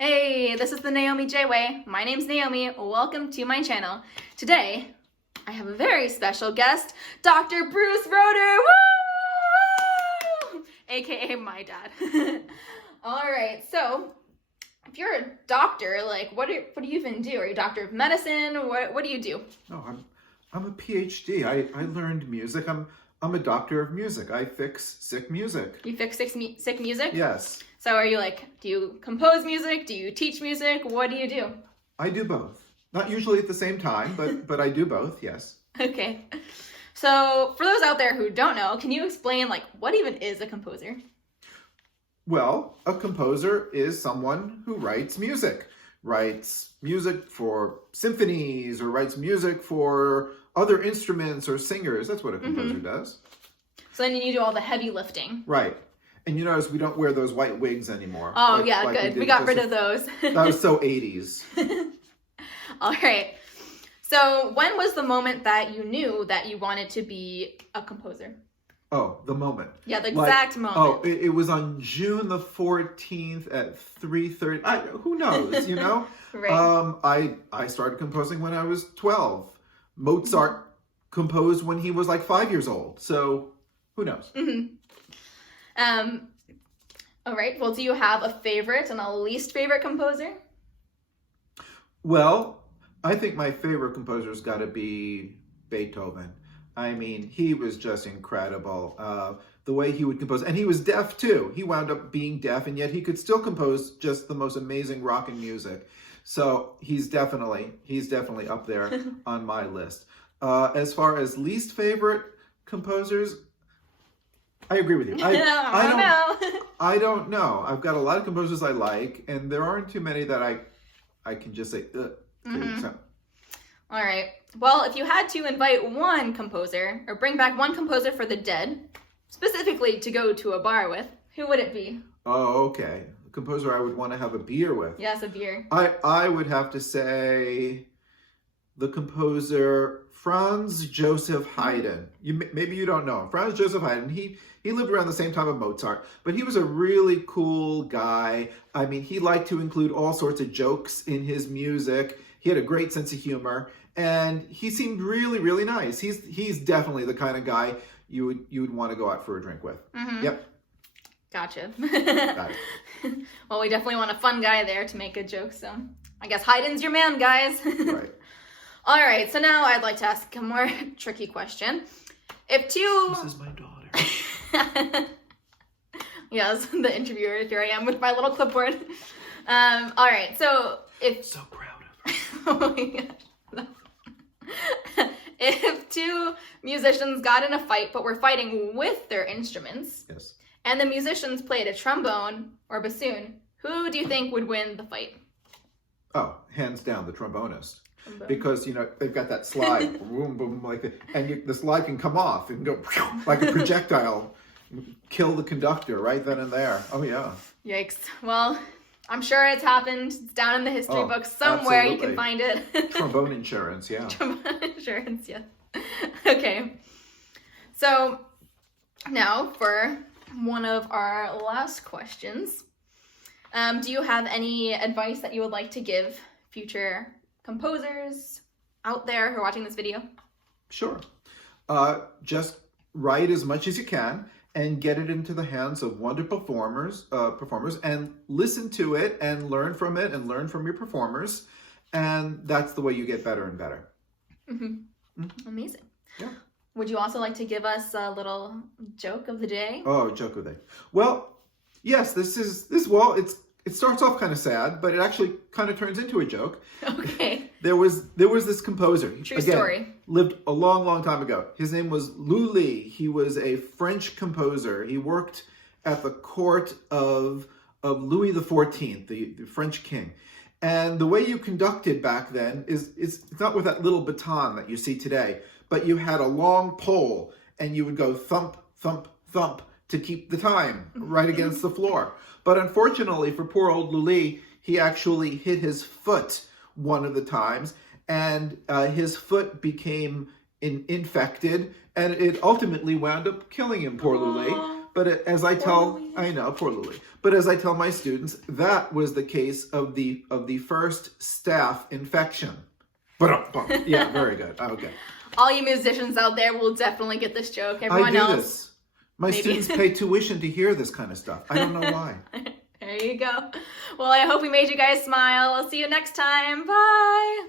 Hey, this is the Naomi J Way. My name's Naomi. Welcome to my channel. Today, I have a very special guest, Dr. Bruce Roeder, woo! AKA my dad. All right, so if you're a doctor, like what do you even do? Are you a doctor of medicine? What do you do? No, I'm a PhD. I learned music. I'm a doctor of music. I fix sick music. You fix sick music? Yes. So are you do you compose music? Do you teach music? What do you do? I do both. Not usually at the same time, but I do both, yes. Okay. So for those out there who don't know, can you explain what even is a composer? Well, a composer is someone who writes music for symphonies or writes music for other instruments or singers. That's what a composer does. So then you do all the heavy lifting. Right. And you notice we don't wear those white wigs anymore. Oh, yeah, good. We got rid of those. That was so 80s. All right. So when was the moment that you knew that you wanted to be a composer? Oh, the moment. Yeah, the exact moment. Oh, it was on June the 14th at 3:30. Who knows, you know? Right. I started composing when I was 12. Mozart composed when he was 5 years old. So, who knows? Mm-hmm. All right. Well, do you have a favorite and a least favorite composer? Well, I think my favorite composer's got to be Beethoven. I mean, he was just incredible. The way he would compose, and he was deaf too. He wound up being deaf, and yet he could still compose just the most amazing rock and music. So he's definitely up there on my list. As far as least favorite composers, I agree with you. I don't know. I've got a lot of composers I like, and there aren't too many that I can just say, ugh. Mm-hmm. So. All right. Well, if you had to invite one composer or bring back one composer for the dead, specifically to go to a bar with, who would it be? Oh, okay. A composer I would want to have a beer with. Yes, a beer. I would have to say the composer Franz Joseph Haydn. Maybe you don't know him. Franz Joseph Haydn. He lived around the same time of Mozart, but he was a really cool guy. I mean, he liked to include all sorts of jokes in his music. He had a great sense of humor, and he seemed really, really nice. He's definitely the kind of guy you would want to go out for a drink with. Mm-hmm. Yep. Gotcha. Got it. Well, we definitely want a fun guy there to make good jokes, so I guess Haydn's your man, guys. Right. All right, so now I'd like to ask a more tricky question. If two... This is my daughter. Yes, the interviewer, here I am with my little clipboard. All right, so if... So proud of her. Oh my God. If two musicians got in a fight but were fighting with their instruments, Yes. and the musicians played a trombone or bassoon, who do you think would win the fight? Oh, hands down, the trombonist. Trombone. Because, they've got that slide, boom, boom, like that, and the slide can come off and go like a projectile, kill the conductor right then and there. Oh, yeah. Yikes. Well, I'm sure it's happened. It's down in the history books somewhere. Absolutely. You can find it. Trombone insurance, yeah. Trombone insurance, yeah. Okay. So now for one of our last questions. Do you have any advice that you would like to give future composers out there who are watching this video? Sure. Just write as much as you can and get it into the hands of wonderful performers, and listen to it and learn from it and learn from your performers. And that's the way you get better and better. Mm-hmm. Mm-hmm. Amazing. Yeah. Would you also like to give us a little joke of the day? Oh, joke of the day. Well, yes, it starts off kind of sad, but it actually kind of turns into a joke. Okay. There was this composer. True story. Lived a long, long time ago. His name was Lully. He was a French composer. He worked at the court of Louis XIV, the French king. And the way you conducted back then is it's not with that little baton that you see today, but you had a long pole and you would go thump, thump, thump to keep the time right against the floor. But unfortunately for poor old Lully, he actually hit his foot one of the times, and his foot became infected, and it ultimately wound up killing him, poor Lully. But as I tell, Louise. I know, poor Louie. But as I tell my students, that was the case of the first staph infection. Yeah, very good. Okay. All you musicians out there will definitely get this joke. I Everyone do else, this. My maybe. students pay tuition to hear this kind of stuff. I don't know why. There you go. Well, I hope we made you guys smile. I'll see you next time. Bye.